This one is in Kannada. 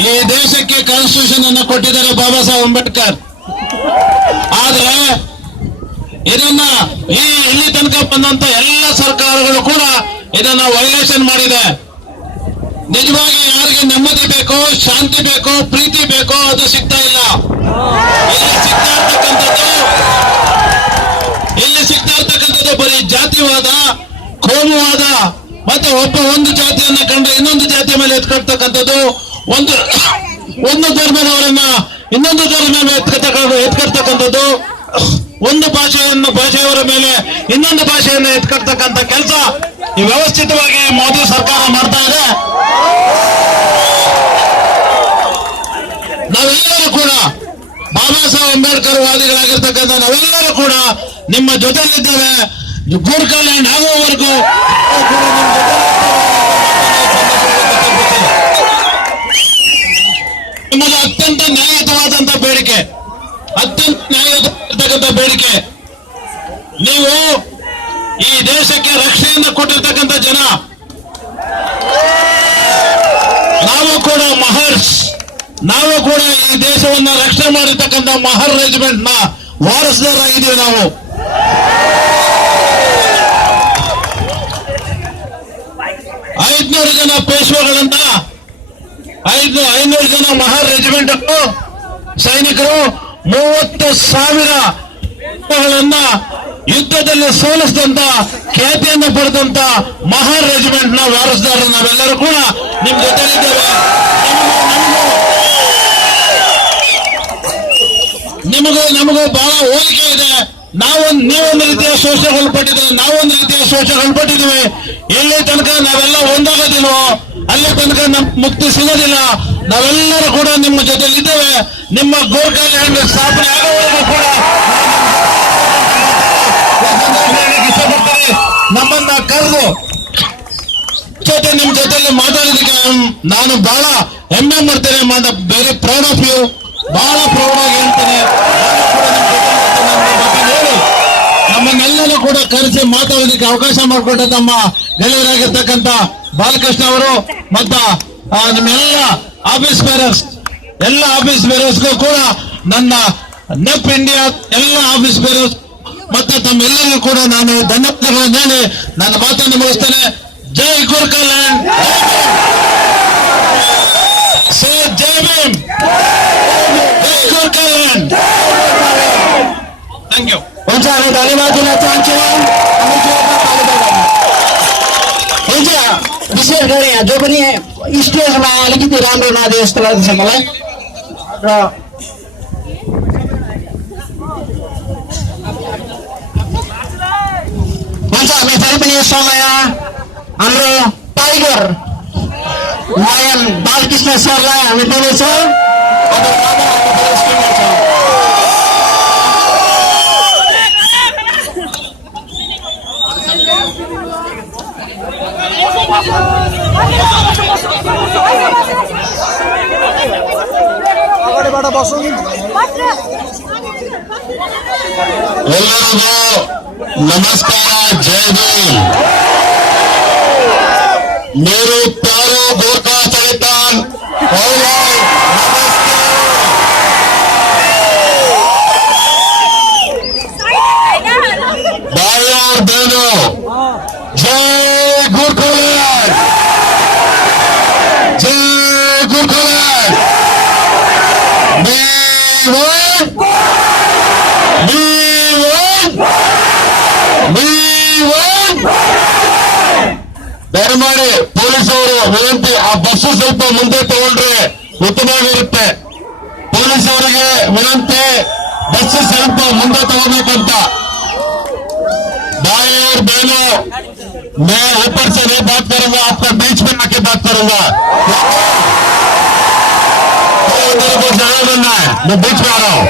ಈ ದೇಶಕ್ಕೆ ಕಾನ್ಸ್ಟಿಟ್ಯೂಷನ್ ಅನ್ನು ಕೊಟ್ಟಿದ್ದಾರೆ ಬಾಬಾ ಸಾಹೇಬ್ ಅಂಬೇಡ್ಕರ್. ಆದ್ರೆ ಇದನ್ನ ಇಲ್ಲಿ ತನಕ ಬಂದಂತ ಎಲ್ಲ ಸರ್ಕಾರಗಳು ಕೂಡ ಇದನ್ನ ವೈಲೇಷನ್ ಮಾಡಿದೆ. ನಿಜವಾಗಿ ಯಾರಿಗೆ ನೆಮ್ಮದಿ ಬೇಕೋ, ಶಾಂತಿ ಬೇಕೋ, ಪ್ರೀತಿ ಬೇಕೋ ಅದು ಸಿಗ್ತಾ ಇಲ್ಲ. ಇಲ್ಲಿ ಸಿಗ್ತಾ ಇರ್ತಕ್ಕಂಥದ್ದು ಬರೀ ಜಾತಿವಾದ, ಕೋಮುವಾದ, ಮತ್ತೆ ಒಂದು ಜಾತಿಯನ್ನ ಕಂಡ್ರೆ ಇನ್ನೊಂದು ಜಾತಿಯ ಮೇಲೆ ಎತ್ಕೊಳ್ತಕ್ಕಂಥದ್ದು, ಒಂದು ಧರ್ಮದವರನ್ನ ಇನ್ನೊಂದು ಧರ್ಮ ಎತ್ಕೊಳ್ತಕ್ಕಂಥದ್ದು, ಒಂದು ಭಾಷೆಯವರ ಮೇಲೆ ಇನ್ನೊಂದು ಭಾಷೆಯನ್ನು ಎತ್ಕೊಳ್ತಕ್ಕಂಥ ಕೆಲಸ ಈ ವ್ಯವಸ್ಥಿತವಾಗಿ ಮೋದಿ ಸರ್ಕಾರ ಮಾಡ್ತಾ ಇದೆ. ನಾವೆಲ್ಲರೂ ಕೂಡ ಬಾಬಾ ಸಾಹೇಬ್ ಅಂಬೇಡ್ಕರ್ ವಾದಿಗಳಾಗಿರ್ತಕ್ಕಂಥ ನಾವೆಲ್ಲರೂ ಕೂಡ ನಿಮ್ಮ ಜೊತೆಲಿದ್ದೇವೆ. ಗೂರ್ಖಾಲ್ಯಾಂಡ್ ಆಗುವವರೆಗೂ ನಿಮ್ಮದು ಅತ್ಯಂತ ನ್ಯಾಯಯುತವಾದಂತಹ ಬೇಡಿಕೆ, ಅತ್ಯಂತ ನ್ಯಾಯಯುತವಾಗಿರ್ತಕ್ಕಂಥ ಬೇಡಿಕೆ. ನೀವು ಈ ದೇಶಕ್ಕೆ ರಕ್ಷಣೆಯನ್ನು ಕೊಟ್ಟಿರ್ತಕ್ಕಂಥ ಜನ, ನಾವು ಕೂಡ ಮಹರ್ಷ್, ನಾವು ಕೂಡ ಈ ದೇಶವನ್ನ ರಕ್ಷಣೆ ಮಾಡಿರ್ತಕ್ಕಂಥ ಮಹರ್ ರೆಜಿಮೆಂಟ್ ನ ವಾರಸುದಾರರಾಗಿದ್ದೀವಿ. ನಾವು 500 ಜನ ಪೇಶ್ವೆಗಳನ್ನ, 500 ಜನ ಮಹರ್ ರೆಜಿಮೆಂಟ್ ಸೈನಿಕರು, 30,000 ಯುದ್ಧದಲ್ಲಿ ಸೋಲಿಸಿದಂತ ಖ್ಯಾತಿಯನ್ನು ಪಡೆದಂತ ಮಹರ್ ರೆಜಿಮೆಂಟ್ ನ ವಾರಸುದಾರರು ನಾವೆಲ್ಲರೂ ಕೂಡ ನಿಮ್ ಜೊತೆಲಿದ್ದೇವೆ. ನಮಗೂ ಬಹಳ ಹೋಲಿಕೆ ಇದೆ. ನೀವೊಂದು ರೀತಿಯ ಶೋಷಣೆಗೊಳಪಟ್ಟಿದ್ದೀವಿ, ನಾವೊಂದು ರೀತಿಯ ಶೋಷಣೆಗೊಳಪಟ್ಟಿದ್ದೀವಿ. ಎಲ್ಲಿ ತನಕ ನಾವೆಲ್ಲ ಒಂದಾಗೋದಿಲ್ವೋ ಅಲ್ಲಿ ತನಕ ನಮ್ಗೆ ಮುಕ್ತಿ ಸಿಗೋದಿಲ್ಲ. ನಾವೆಲ್ಲರೂ ಕೂಡ ನಿಮ್ಮ ಜೊತೆಲಿದ್ದೇವೆ. ನಿಮ್ಮ ಗೋರ್ಖಾಲ್ಯಾಂಡ್ ಸ್ಥಾಪನೆ ಆಗೋವರೆಗೂ ಕೂಡ ಇಷ್ಟಪಡ್ತಾರೆ. ನಮ್ಮನ್ನ ಕರೆದು ನಿಮ್ ಜೊತೆಲಿ ಮಾತಾಡೋದಕ್ಕೆ ನಾನು ಬಹಳ ಹೆಮ್ಮೆ ಮಾಡ್ತೇನೆ. Very proud of you. ಬಹಳ ಪ್ರೌಡ್ ಆಗಿ ಹೇಳ್ತೇನೆ. ನಮ್ಮನ್ನೆಲ್ಲರೂ ಕೂಡ ಕರೆಸಿ ಮಾತಾಡೋದಕ್ಕೆ ಅವಕಾಶ ಮಾಡಿಕೊಟ್ಟ ನಮ್ಮ ಗೆಳೆಯರಾಗಿರ್ತಕ್ಕಂಥ ಬಾಲಕೃಷ್ಣ ಅವರು ಮತ್ತು ನಿಮ್ಮೆಲ್ಲ ಆಫೀಸ್ ಬೇರರ್ಸ್ಗೂ ಕೂಡ ನನ್ನ ನೆಪ್ ಇಂಡಿಯಾ ಎಲ್ಲ ಆಫೀಸ್ ಬೇರರ್ಸ್ ಮತ್ತೆ ತಮ್ಮೆಲ್ಲರಿಗೂ ಕೂಡ ನಾನು ಧನ್ಯವಾದಗಳನ್ನು ಹೇಳಿ ನನ್ನ ಮಾತನ್ನು ಮುಗಿಸ್ತೇನೆ. ಜೈ ಗೋರ್ಖಾಲ್ಯಾಂಡ್, ಜೈ ಭೀಮ್, ಜೈ Gorkhaland. Thank you. Saya terima kasih. विशेष गरी जो पनि स्टेजमा अलिकति राम्रो नदिए जस्तो लाग्छ मलाई र हुन्छ. हामी फेरि पनि यस समय हाम्रो टाइगर लायन बालकृष्ण सरलाई हामी दिनेछौँ. अगाडिबाट बसौँ. ಎಲ್ಲರಿಗೂ नमस्कार, जय भीम. मेरे प्यारे गोरखा संविधान भाई और बहनों, जय गोरखालैंड, जय गोरखालैंड. ದಯಮಾಡಿ ಪೊಲೀಸವರು ವಿನಂತಿ, ಆ ಬಸ್ಸು ಸ್ವಲ್ಪ ಮುಂದೆ ತಗೊಂಡ್ರೆ ಉತ್ತಮವಾಗಿರುತ್ತೆ. ಪೊಲೀಸವರಿಗೆ ವಿನಂತಿ, ಬಸ್ಸು ಸ್ವಲ್ಪ ಮುಂದೆ ತಗೋಬೇಕಂತ. भाई और बहनों, मैं ऊपर से नहीं बात करूंगा, आपका बीच में आके बात करूंगा. मेरे को जगह बनना है, मैं बीच में आ रहा हूं.